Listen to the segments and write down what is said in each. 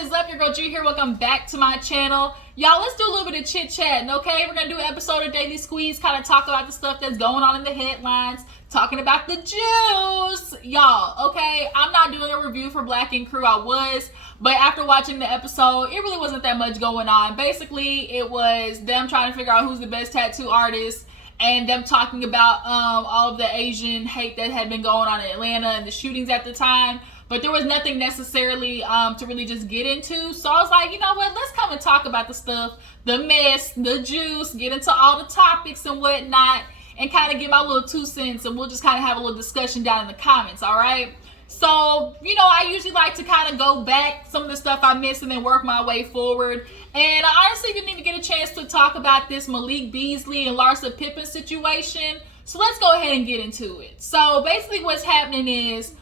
is up? Your girl G here. Welcome back to my channel. Y'all, let's do a little bit of chit-chatting, okay? We're going to do an episode of Daily Squeeze, kind of talk about the stuff that's going on in the headlines, talking about the juice. Y'all, okay? I'm not doing a review for Black & Crew. I was, but after watching the episode, it really wasn't that much going on. Basically, it was them trying to figure out who's the best tattoo artist, and them talking about all of the Asian hate that had been going on in Atlanta and the shootings at the time. But there was nothing necessarily to really just get into. So I was like, you know what? Let's come and talk about the stuff, the mess, the juice, get into all the topics and whatnot, and kind of get my little 2 cents, and we'll just kind of have a little discussion down in the comments, all right? So, you know, I usually like to kind of go back some of the stuff I missed and then work my way forward. And I honestly didn't even get a chance to talk about this Malik Beasley and Larsa Pippen situation. So let's go ahead and get into it. So basically what's happening is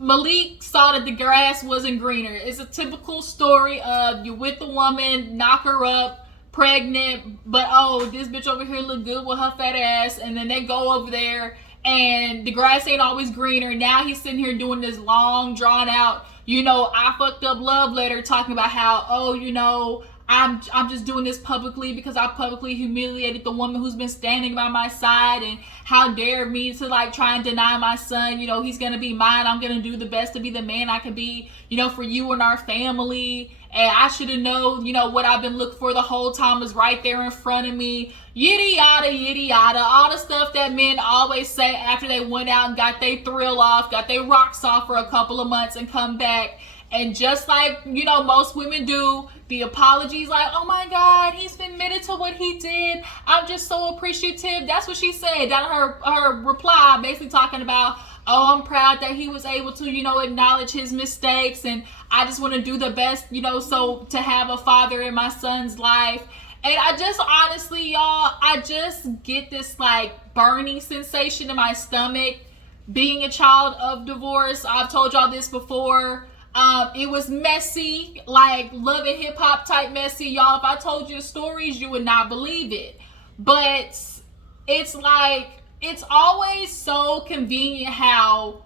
Malik saw that the grass wasn't greener. It's a typical story of you with the woman, knock her up, pregnant, but oh, this bitch over here look good with her fat ass, and then they go over there and the grass ain't always greener. Now he's sitting here doing this long, drawn out, you know, I fucked up love letter talking about how, oh, you know, I'm just doing this publicly because I publicly humiliated the woman who's been standing by my side, and how dare me to like try and deny my son, you know, he's gonna be mine. I'm gonna do the best to be the man I can be, you know, for you and our family. And I should have known, you know, what I've been looking for the whole time was right there in front of me. Yitty yada, all the stuff that men always say after they went out and got their thrill off, got their rocks off for a couple of months and come back. And just like, you know, most women do, the apologies like, oh my God, he's been admitted to what he did. I'm just so appreciative. That's what she said down her reply, basically talking about, oh, I'm proud that he was able to, you know, acknowledge his mistakes, and I just want to do the best, you know, so to have a father in my son's life. And I just honestly, y'all, I just get this like burning sensation in my stomach being a child of divorce. I've told y'all this before. It was messy, like Love and Hip Hop type messy. Y'all, if I told you the stories, you would not believe it. But it's like, it's always so convenient how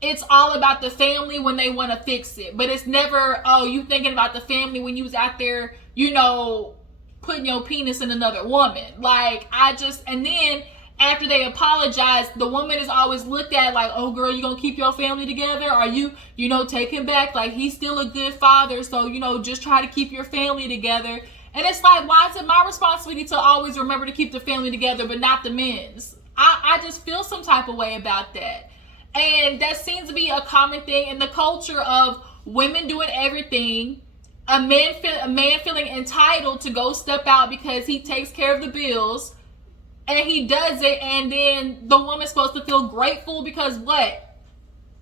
it's all about the family when they want to fix it. But it's never, oh, you thinking about the family when you was out there, you know, putting your penis in another woman. Like, and then after they apologize, the woman is always looked at like, oh girl, you gonna keep your family together? Are you know, take him back? Like, he's still a good father, so, you know, just try to keep your family together. And it's like, why is it my responsibility to always remember to keep the family together, but not the men's? I just feel some type of way about that. And that seems to be a common thing in the culture of women doing everything, a man feeling entitled to go step out because he takes care of the bills, and he does it, and then the woman's supposed to feel grateful because what?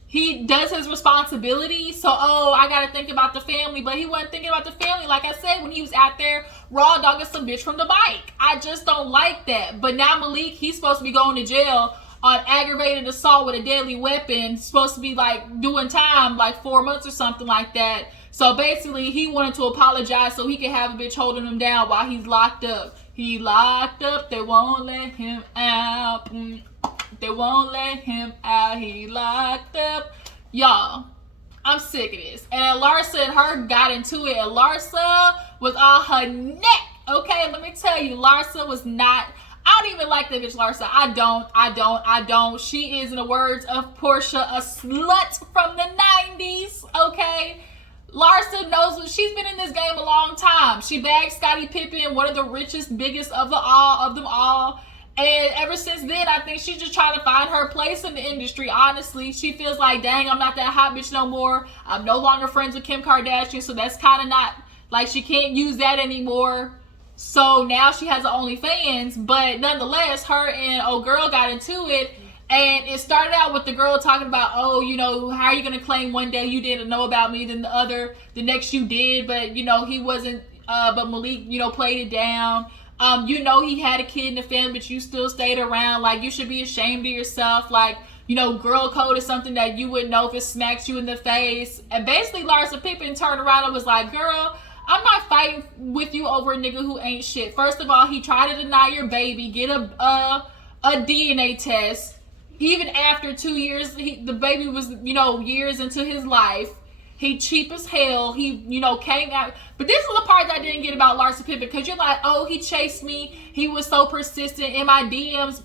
He does his responsibility. So, oh, I gotta think about the family. But he wasn't thinking about the family, like I said, when he was out there raw dogging some bitch from the bike. I just don't like that. But now Malik, he's supposed to be going to jail on aggravated assault with a deadly weapon. Supposed to be like doing time, like 4 months or something like that. So basically, he wanted to apologize so he could have a bitch holding him down while he's locked up. He locked up, they won't let him out. They won't let him out, he locked up. Y'all, I'm sick of this. And Larsa and her got into it, and Larsa was on her neck. Okay, let me tell you, Larsa was not, I don't even like that bitch Larsa. I don't. She is, in the words of Portia, a slut from the 90s, okay? Larsa knows what, she's been in this game a long time. She bagged Scottie Pippen, one of the richest, biggest of them all. And ever since then, I think she's just trying to find her place in the industry. Honestly, she feels like, dang, I'm not that hot bitch no more. I'm no longer friends with Kim Kardashian, so that's kind of not, like, she can't use that anymore. So now she has an OnlyFans, but nonetheless, her and old girl got into it. And it started out with the girl talking about, oh, you know, how are you going to claim one day you didn't know about me, then the next you did, but, you know, he wasn't, but Malik, you know, played it down. You know, he had a kid in the family, but you still stayed around. Like, you should be ashamed of yourself. Like, you know, girl code is something that you wouldn't know if it smacks you in the face. And basically, Larsa Pippen turned around and was like, girl, I'm not fighting with you over a nigga who ain't shit. First of all, he tried to deny your baby, get a DNA test. Even after 2 years, the baby was, you know, years into his life. He cheap as hell. He, you know, came out. But this is the part that I didn't get about Larsa Pippen, because you're like, oh, he chased me. He was so persistent in my DMs.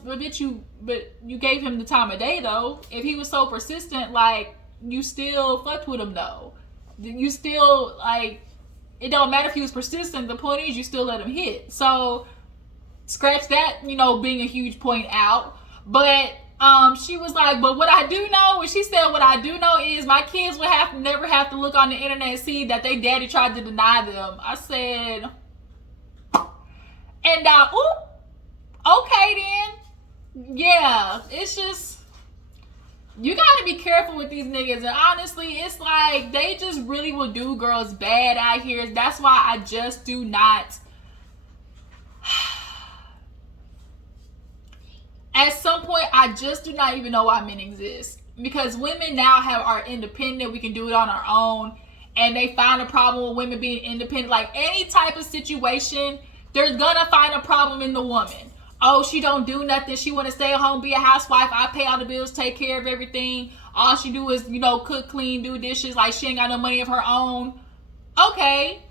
But you gave him the time of day, though. If he was so persistent, like, you still fucked with him, though. You still, like, it don't matter if he was persistent. The point is, you still let him hit. So, scratch that, you know, being a huge point out. But she was like, but what I do know, when she said what I do know is my kids would never have to look on the internet and see that they daddy tried to deny them. I said, and okay then. Yeah, it's just, you gotta be careful with these niggas. And honestly, it's like, they just really will do girls bad out here. That's why I just do not. At some point, I just do not even know why men exist. Because women now are independent. We can do it on our own. And they find a problem with women being independent. Like, any type of situation, they're gonna find a problem in the woman. Oh, she don't do nothing. She want to stay at home, be a housewife. I pay all the bills, take care of everything. All she do is, you know, cook, clean, do dishes. Like, she ain't got no money of her own. Okay.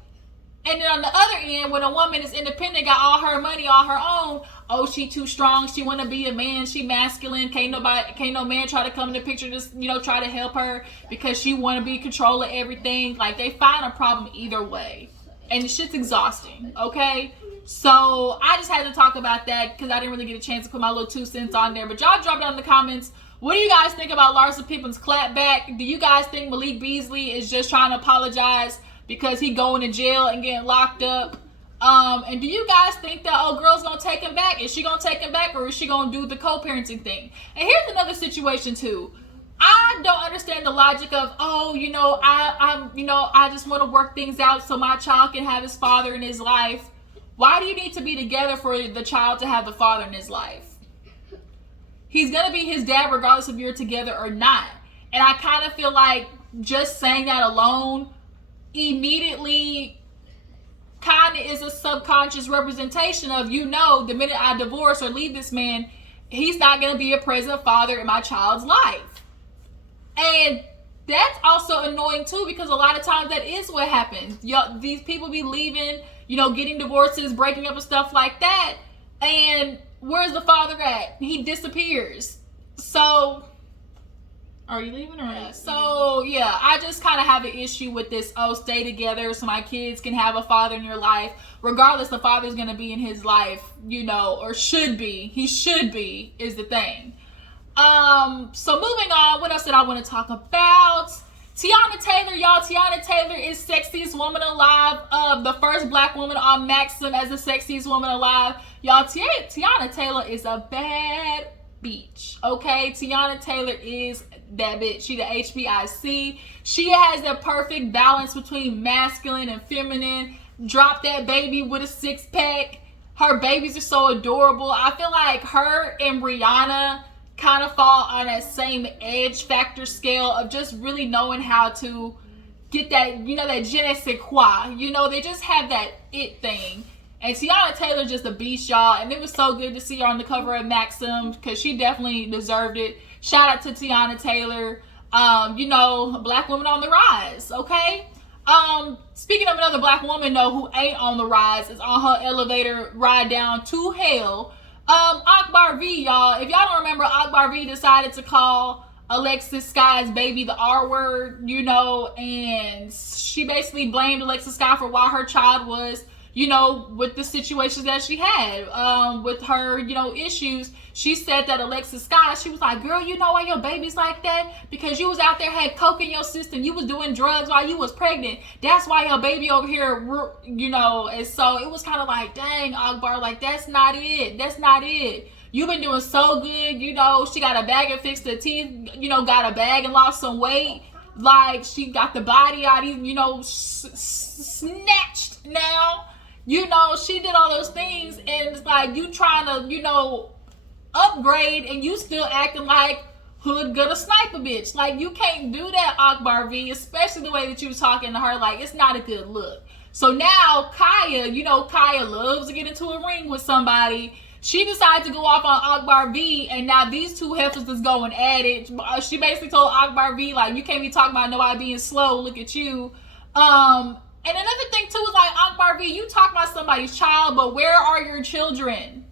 And then on the other end, when a woman is independent, got all her money on her own, oh, she too strong. She want to be a man. She masculine. Can't no man try to come in the picture, just, you know, try to help her because she want to be in control of everything. Like, they find a problem either way. And the shit's exhausting, okay? So, I just had to talk about that because I didn't really get a chance to put my little 2 cents on there. But y'all drop down in the comments, what do you guys think about Larsa Pippen's clapback? Do you guys think Malik Beasley is just trying to apologize because he going to jail and getting locked up? And do you guys think that, oh, girl's gonna take him back? Is she gonna take him back, or is she gonna do the co-parenting thing? And here's another situation too. I don't understand the logic of, oh, you know, I just want to work things out so my child can have his father in his life. Why do you need to be together for the child to have the father in his life? He's gonna be his dad regardless if you're together or not. And I kind of feel like just saying that alone immediately kind of is a subconscious representation of, you know, the minute I divorce or leave this man, he's not going to be a present father in my child's life. And that's also annoying too, because a lot of times that is what happens. These people be leaving, you know, getting divorces, breaking up and stuff like that. And where's the father at? He disappears. So, are you leaving or not? So, yeah, I just kind of have an issue with this, oh, stay together so my kids can have a father in your life. Regardless, the father's going to be in his life, you know, or should be. He should be, is the thing. So moving on, what else did I want to talk about? Teyana Taylor, y'all. Teyana Taylor is sexiest woman alive. The first black woman on Maxim as the sexiest woman alive. Y'all, Teyana Taylor is a bad bitch, okay? Teyana Taylor is that bitch. She the HBIC. She has the perfect balance between masculine and feminine. Drop that baby with a 6-pack. Her babies are so adorable. I feel like her and Rihanna kind of fall on that same edge factor scale of just really knowing how to get that, you know, that je ne sais quoi. You know, they just have that it thing. And Teyana Taylor just a beast, y'all. And it was so good to see her on the cover of Maxim because she definitely deserved it. Shout out to Teyana Taylor. You know, black woman on the rise, okay? Speaking of another black woman, though, who ain't on the rise, is on her elevator ride down to hell. Akbar V, y'all. If y'all don't remember, Akbar V decided to call Alexis Sky's baby the R word, you know, and she basically blamed Alexis Sky for why her child was, you know, with the situations that she had, with her, you know, issues. She said that Alexis Sky, she was like, girl, you know why your baby's like that? Because you was out there, had coke in your system. You was doing drugs while you was pregnant. That's why your baby over here, you know. And so it was kind of like, dang, Akbar, like, that's not it. That's not it. You've been doing so good. You know, she got a bag and fixed her teeth, you know, got a bag and lost some weight. Like, she got the body out, you know, snatched now. You know, she did all those things, and it's like, you trying to, you know, upgrade, and you still acting like hood gonna snipe a bitch. Like, you can't do that, Akbar V, especially the way that you was talking to her. Like, it's not a good look. So now Khia, you know, Khia loves to get into a ring with somebody. She decided to go off on Akbar V, and now these two heifers is going at it. She basically told Akbar V, like, you can't be talking about nobody being slow. Look at you. And another thing too is like, Akbar V, you talk about somebody's child, but where are your children?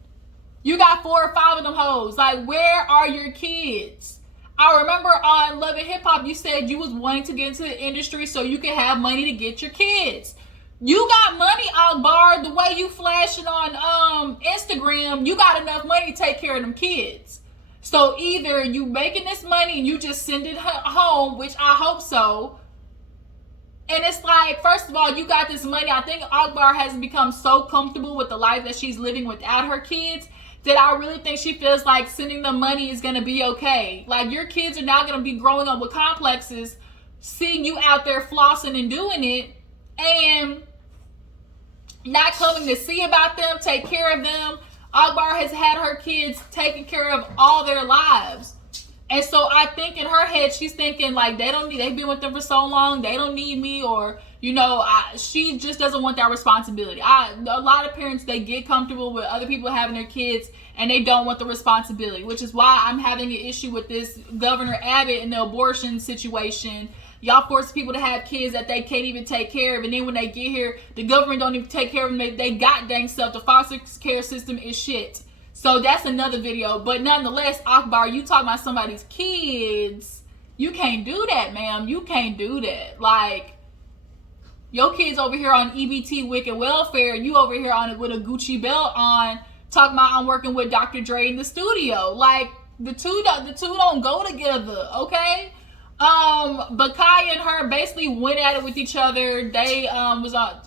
You got 4 or 5 of them hoes. Like, where are your kids? I remember on Love and Hip Hop, you said you was wanting to get into the industry so you can have money to get your kids. You got money, Akbar. The way you flashing on Instagram, you got enough money to take care of them kids. So either you making this money and you just send it home, which I hope so. And it's like, first of all, you got this money. I think Akbar has become so comfortable with the life that she's living without her kids that I really think she feels like sending them money is going to be okay. Like, your kids are now going to be growing up with complexes, seeing you out there flossing and doing it, and not coming to see about them, take care of them. Akbar has had her kids taken care of all their lives. And so I think in her head, she's thinking like, they've been with them for so long, they don't need me, or, you know, she just doesn't want that responsibility. A lot of parents, they get comfortable with other people having their kids and they don't want the responsibility, which is why I'm having an issue with this Governor Abbott and the abortion situation. Y'all force people to have kids that they can't even take care of, and then when they get here, the government don't even take care of them. They got dang stuff. The foster care system is shit. So that's another video. But nonetheless, Akbar, you talking about somebody's kids. You can't do that, ma'am. You can't do that. Like, your kids over here on EBT wicked welfare, you over here on it with a Gucci belt on, talking about I'm working with Dr. Dre in the studio. Like, the two don't go together, okay? But Khia and her basically went at it with each other. They was on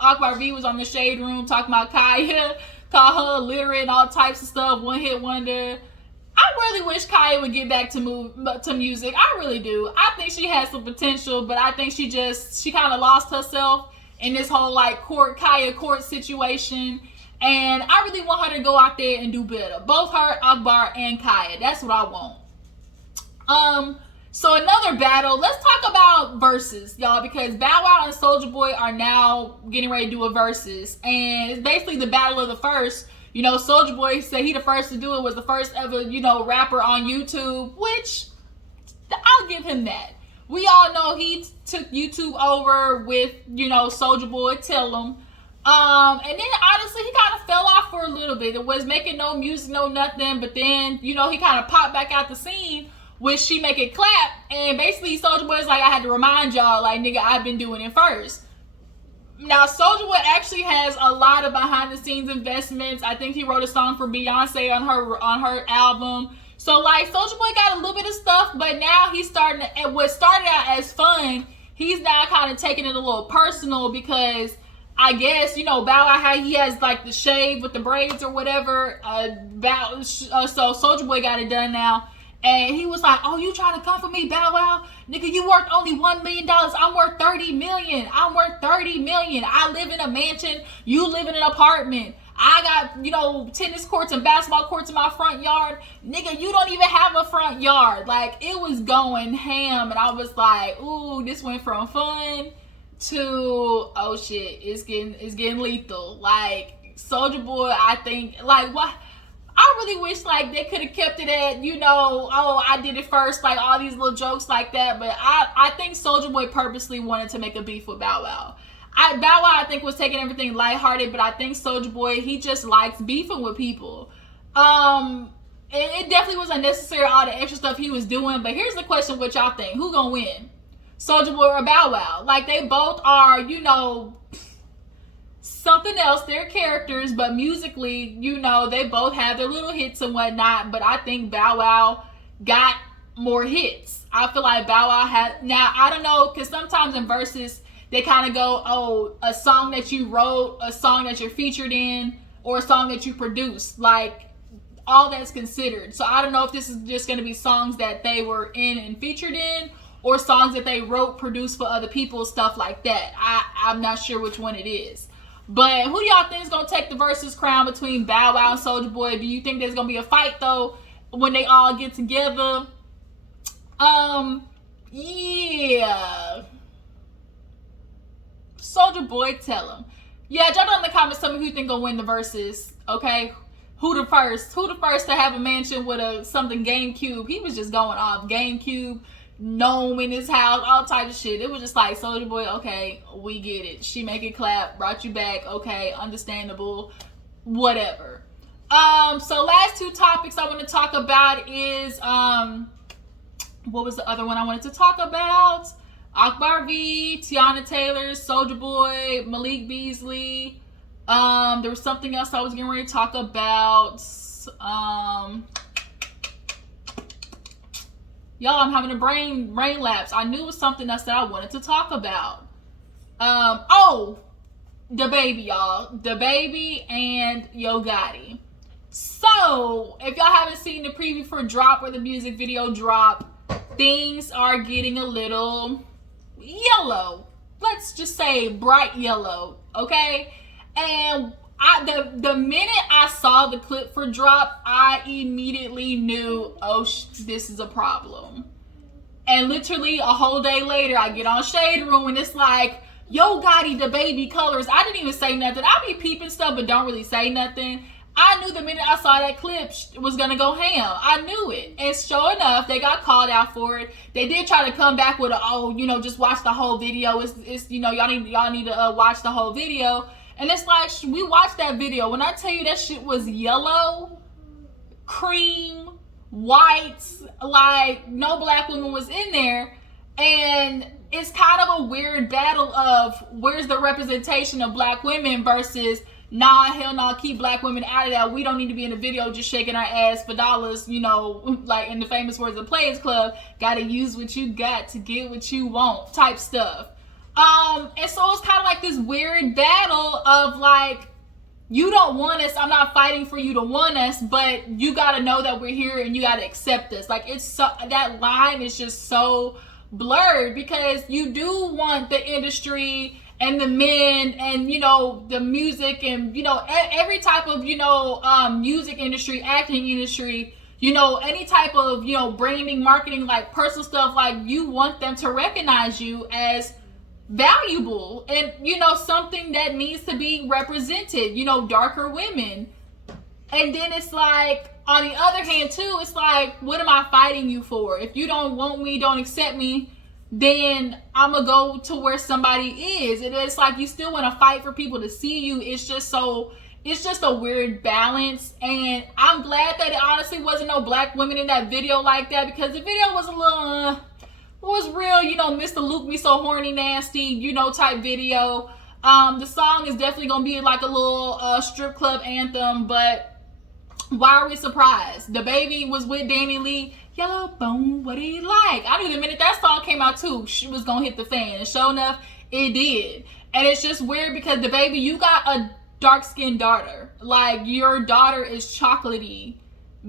Akbar V was on the Shade Room talking about Khia, called her illiterate and all types of stuff, one hit wonder. I really wish Khia would get back to music. I really do. I think she has some potential, but I think she kind of lost herself in this whole like Khia court situation. And I really want her to go out there and do better. Both her, Akbar, and Khia. That's what I want. So another battle. Let's talk about verses, y'all, because Bow Wow and Soulja Boy are now getting ready to do a verses, and it's basically the battle of the first. You know, Soulja Boy said he the first to do it, was the first ever, you know, rapper on YouTube, which I'll give him that. We all know he took YouTube over with, you know, Soulja Boy, Tell Him. And then honestly, he kind of fell off for a little bit. It was making no music, no nothing, but then, you know, he kind of popped back out the scene with She Make It Clap, and basically Soulja Boy's like, I had to remind y'all, like, nigga, I've been doing it first. Now, Soulja Boy actually has a lot of behind-the-scenes investments. I think he wrote a song for Beyonce on her album. So, like, Soulja Boy got a little bit of stuff, but now he's starting to, and what started out as fun, he's now kind of taking it a little personal, because I guess, you know, Bow Wow, how he has, like, the shave with the braids or whatever. So Soulja Boy got it done now. And he was like, oh, you trying to come for me, Bow Wow? Nigga, you worth only $1 million. I'm worth $30 million. I'm worth $30 million. I live in a mansion. You live in an apartment. I got, you know, tennis courts and basketball courts in my front yard. Nigga, you don't even have a front yard. Like, it was going ham. And I was like, ooh, this went from fun to, oh shit, it's getting lethal. Like, Soulja Boy, I think, like, what? I really wish, like, they could have kept it at, you know, oh, I did it first, like, all these little jokes like that. But I think Soulja Boy purposely wanted to make a beef with Bow Wow. Bow Wow, I think, was taking everything lighthearted, but I think Soulja Boy, he just likes beefing with people. It definitely was unnecessary, all the extra stuff he was doing. But here's the question, what y'all think? Who gonna win? Soulja Boy or Bow Wow? Like, they both are, you know, something else. They're characters, but musically, you know, they both have their little hits and whatnot. But I think Bow Wow got more hits. I feel like Bow Wow had, now I don't know, because sometimes in verses they kind of go, oh, a song that you wrote, a song that you're featured in, or a song that you produced, like, all that's considered. So I don't know if this is just going to be songs that they were in and featured in, or songs that they wrote, produced for other people, stuff like that. I'm not sure which one it is. But who do y'all think is going to take the versus crown between Bow Wow and Soulja Boy? Do you think there's going to be a fight, though, when they all get together? Yeah. Soulja Boy, Tell Him. Yeah, drop down in the comments, tell me who you think going to win the versus, okay? Who the first to have a mansion with a something GameCube? He was just going off. GameCube, gnome in his house, all types of shit. It was just like, Soulja Boy, okay, we get it. She make it clap, brought you back, okay, understandable, whatever. So last two topics I want to talk about is what was the other one I wanted to talk about? Akbar v. Tiana Taylor, Soulja Boy, Malik Beasley. There was something else I was getting ready to talk about. Y'all, I'm having a brain lapse. I knew it was something else that I wanted to talk about. Oh, Dababy, y'all. Dababy and Yo Gotti. So, if y'all haven't seen the preview for Drop or the music video Drop, things are getting a little yellow. Let's just say bright yellow, okay? And the minute I saw the clip for Drop, I immediately knew, oh, this is a problem. And literally a whole day later, I get on Shade Room and it's like, Yo Gotti, Dababy, colors. I didn't even say nothing. I be peeping stuff, but don't really say nothing. I knew the minute I saw that clip was gonna go ham. I knew it. And sure enough, they got called out for it. They did try to come back with just watch the whole video. It's y'all need to watch the whole video. And it's like, we watched that video. When I tell you that shit was yellow, cream, white, like no black woman was in there. And it's kind of a weird battle of where's the representation of black women versus nah, hell no, keep black women out of that. We don't need to be in the video just shaking our ass for dollars, like in the famous words of Players Club, gotta use what you got to get what you want type stuff. And so it's kind of like this weird battle of like, you don't want us, I'm not fighting for you to want us, but you gotta know that we're here and you gotta accept us. Like it's so, that line is just so blurred because you do want the industry and the men and the music and every type of music industry, acting industry, any type of branding, marketing, like personal stuff, like you want them to recognize you as valuable and something that needs to be represented, darker women. And then it's like, on the other hand too, it's like, what am I fighting you for? If you don't want me, don't accept me, then I'm gonna go to where somebody is. And it's like, you still want to fight for people to see you. It's just a weird balance. And I'm glad that it honestly wasn't no black women in that video like that, because the video was a little was real, Mr. Luke me so horny nasty, type video. The song is definitely gonna be like a little strip club anthem, but why are we surprised? Dababy was with Danny Lee. Yellow bone, what do you like? I knew the minute that song came out too, she was gonna hit the fan. And sure enough, it did. And it's just weird because Dababy, you got a dark-skinned daughter. Like, your daughter is chocolatey.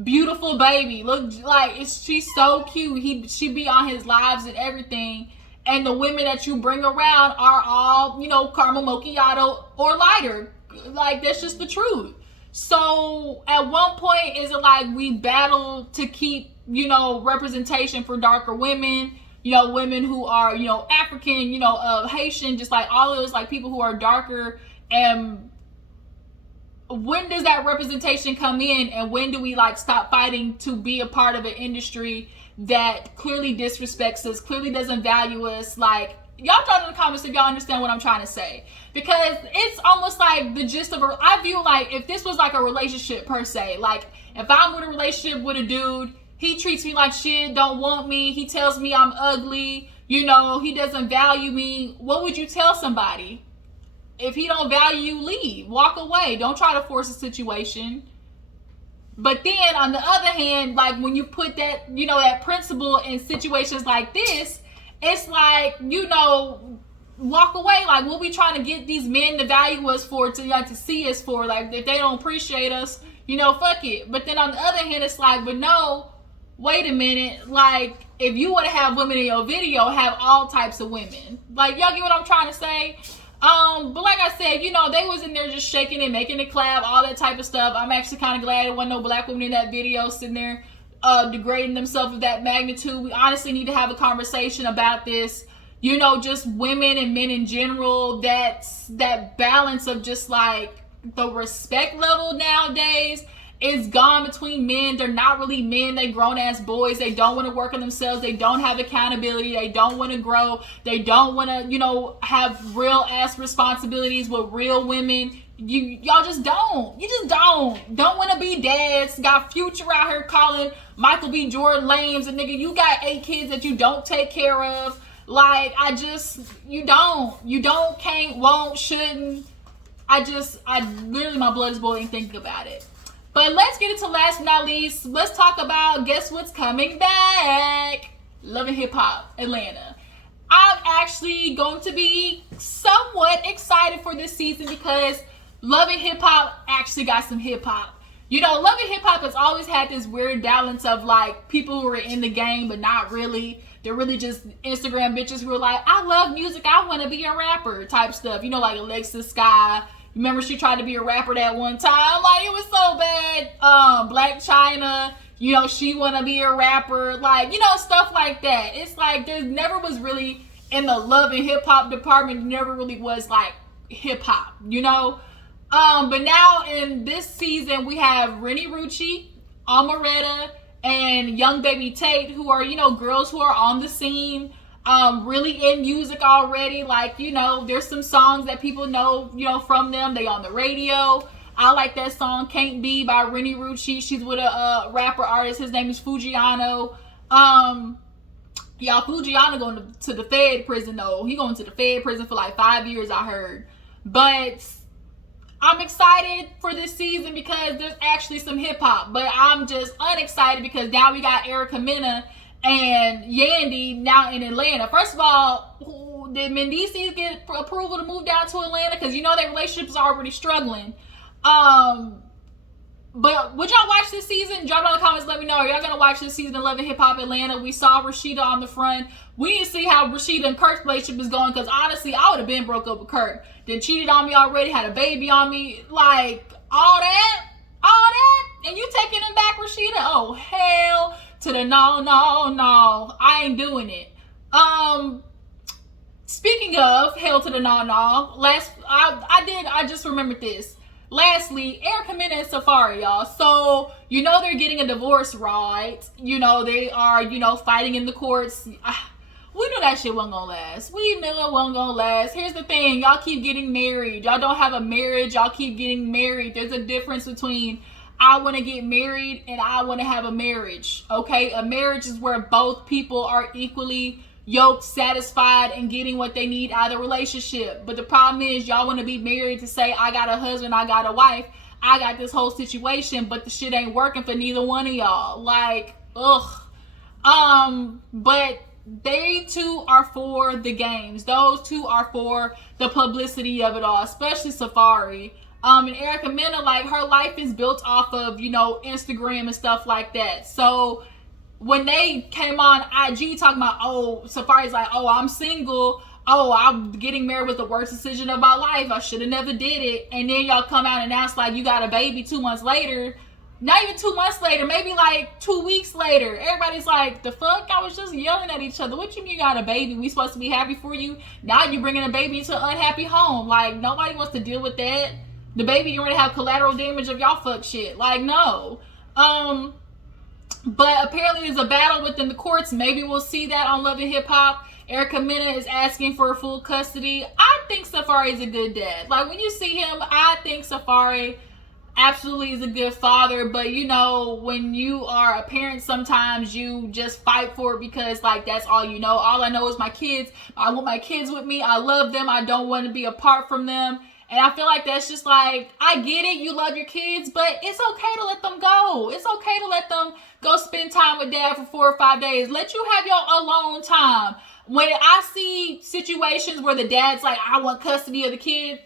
Beautiful baby. Look, like, she's so cute. She be on his lives and everything. And the women that you bring around are all, caramel macchiato or lighter. Like, that's just the truth. So at one point, is it like we battle to keep, representation for darker women, women who are, African, Haitian, just like all of those like people who are darker. And when does that representation come in, and when do we like stop fighting to be a part of an industry that clearly disrespects us, clearly doesn't value us? Like, y'all throw in the comments if y'all understand what I'm trying to say, because it's almost like the gist of I view like if this was like a relationship per se, like if I'm in a relationship with a dude, he treats me like shit, don't want me, he tells me I'm ugly, he doesn't value me, what would you tell somebody? If he don't value you, leave, walk away, don't try to force a situation. But then on the other hand, like when you put that, that principle in situations like this, it's like, walk away. Like, what we trying to get these men to value us for, to see us for? Like, if they don't appreciate us, fuck it. But then on the other hand, it's like, but no, wait a minute. Like, if you want to have women in your video, have all types of women. Like, y'all get what I'm trying to say? But like I said, they was in there just shaking it, making it clap, all that type of stuff. I'm actually kind of glad there wasn't no black women in that video sitting there degrading themselves of that magnitude. We honestly need to have a conversation about this. Just women and men in general, that balance of just like the respect level nowadays It's gone between men. They're not really men. They grown ass boys. They don't want to work on themselves. They don't have accountability. They don't want to grow. They don't want to, you know, have real ass responsibilities with real women. Y'all just don't. You just don't want to be dads. Got Future out here calling Michael B. Jordan lames, and nigga, you got 8 kids that you don't take care of. Like, you don't, can't, won't, shouldn't. I literally, my blood is boiling thinking about it. But let's get into last but not least. Let's talk about, guess what's coming back? Love and Hip Hop Atlanta. I'm actually going to be somewhat excited for this season because Love and Hip Hop actually got some hip hop. You know, Love and Hip Hop has always had this weird balance of like people who are in the game but not really. They're really just Instagram bitches who are like, I love music, I want to be a rapper type stuff. You know, like Alexis Sky. Remember she tried to be a rapper that one time? Like, it was so bad. Black China, you know, she want to be a rapper. Like, you know, stuff like that. It's like there never was really, in the Love and Hip Hop department, never really was like hip hop, you know? But now in this season, we have Rennie Rucci, Amaretta, and Young Baby Tate, who are, you know, girls who are on the scene. Really in music already. Like, you know, there's some songs that people know, you know, from them. They on the radio. I like that song Can't Be by Rennie Rucci. She's with a rapper artist. His name is Fujiano. Y'all, Fujiano going to the Fed prison though. He going to the Fed prison for like 5 years, I heard. But I'm excited for this season because there's actually some hip hop. But I'm just unexcited because now we got Erica Mena and Yandy now in Atlanta. First of all, did Mendici get approval to move down to Atlanta? Because you know their relationship is already struggling. But would y'all watch this season? Drop it in the comments, let me know. Are y'all gonna watch this season of Love and Hip Hop Atlanta? We saw Rashida on the front. We need to see how Rashida and Kirk's relationship is going, because honestly, I would have been broke up with Kirk. Then cheated on me already, had a baby on me, like all that, and you taking him back, Rashida? Oh hell to the no, I ain't doing it. Speaking of hell to the no, I just remembered this. Lastly, Erica Mena and Safaree, y'all. So, you know they're getting a divorce, right? You know, they are, you know, fighting in the courts. We knew that shit wasn't gonna last. We knew it wasn't gonna last. Here's the thing. Y'all keep getting married. Y'all don't have a marriage. Y'all keep getting married. There's a difference between I want to get married and I want to have a marriage, okay? A marriage is where both people are equally yoked, satisfied, and getting what they need out of the relationship. But the problem is y'all want to be married to say, I got a husband, I got a wife, I got this whole situation, but the shit ain't working for neither one of y'all. Like, ugh. But they two are for the games. Those two are for the publicity of it all, especially Safaree. And Erica Mena, like, her life is built off of, you know, Instagram and stuff like that. So when they came on IG talking about, oh, Safaree's like, oh, I'm single. Oh, I'm getting married was the worst decision of my life. I should have never did it. And then y'all come out and announce like you got a baby 2 months later. Not even 2 months later, maybe like 2 weeks later. Everybody's like, the fuck? I was just yelling at each other. What you mean you got a baby? We supposed to be happy for you? Now you bringing a baby into an unhappy home. Like, nobody wants to deal with that. The baby, you already have collateral damage of y'all fuck shit. Like, no. But apparently there's a battle within the courts. Maybe we'll see that on Love and Hip Hop. Erica Mena is asking for full custody. I think Safaree is a good dad. Like, when you see him, I think Safaree absolutely is a good father. But, you know, when you are a parent, sometimes you just fight for it because, like, that's all you know. All I know is my kids. I want my kids with me. I love them. I don't want to be apart from them. And I feel like that's just like, I get it, you love your kids, but it's okay to let them go. It's okay to let them go spend time with dad for 4 or 5 days. Let you have your alone time. When I see situations where the dad's like, I want custody of the kid,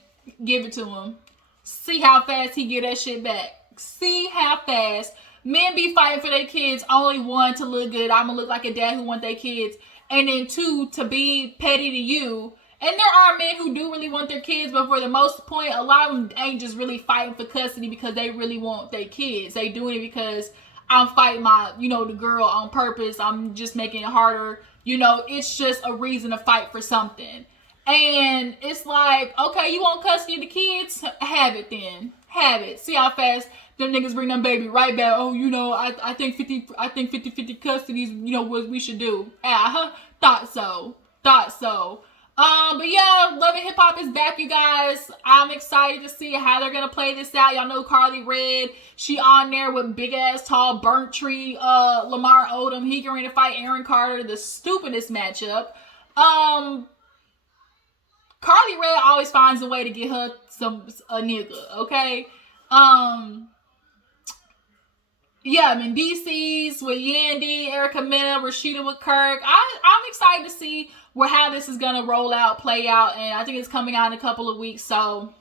give it to him. See how fast he get that shit back. See how fast. Men be fighting for their kids, only one, to look good. I'm going to look like a dad who want their kids. And then 2, to be petty to you. And there are men who do really want their kids, but for the most point, a lot of them ain't just really fighting for custody because they really want their kids. They doing it because I'm fighting my, you know, the girl on purpose. I'm just making it harder. You know, it's just a reason to fight for something. And it's like, okay, you want custody of the kids? Have it then. Have it. See how fast them niggas bring them baby right back. Oh, you know, I think 50-50 custody is, you know, what we should do. Thought so. But yeah, Love and Hip Hop is back, you guys. I'm excited to see how they're gonna play this out. Y'all know Carly Red. She on there with big ass tall burnt tree Lamar Odom. He getting ready to fight Aaron Carter. The stupidest matchup. Carly Red always finds a way to get her a nigga, okay? Yeah, Mendices with Yandy, Erica Mena, Rashida with Kirk. I'm excited to see how this is gonna roll out, play out, and I think it's coming out in a couple of weeks, so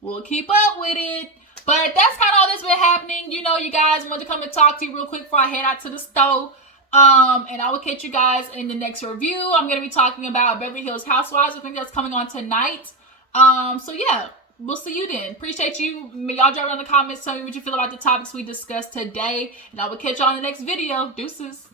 we'll keep up with it. But that's kind of all that's been happening. You know, you guys, wanted to come and talk to you real quick before I head out to the store. And I will catch you guys in the next review. I'm gonna be talking about Beverly Hills Housewives. I think that's coming on tonight. So yeah. We'll see you then. Appreciate you. Y'all drop down in the comments. Tell me what you feel about the topics we discussed today. And I will catch y'all in the next video. Deuces.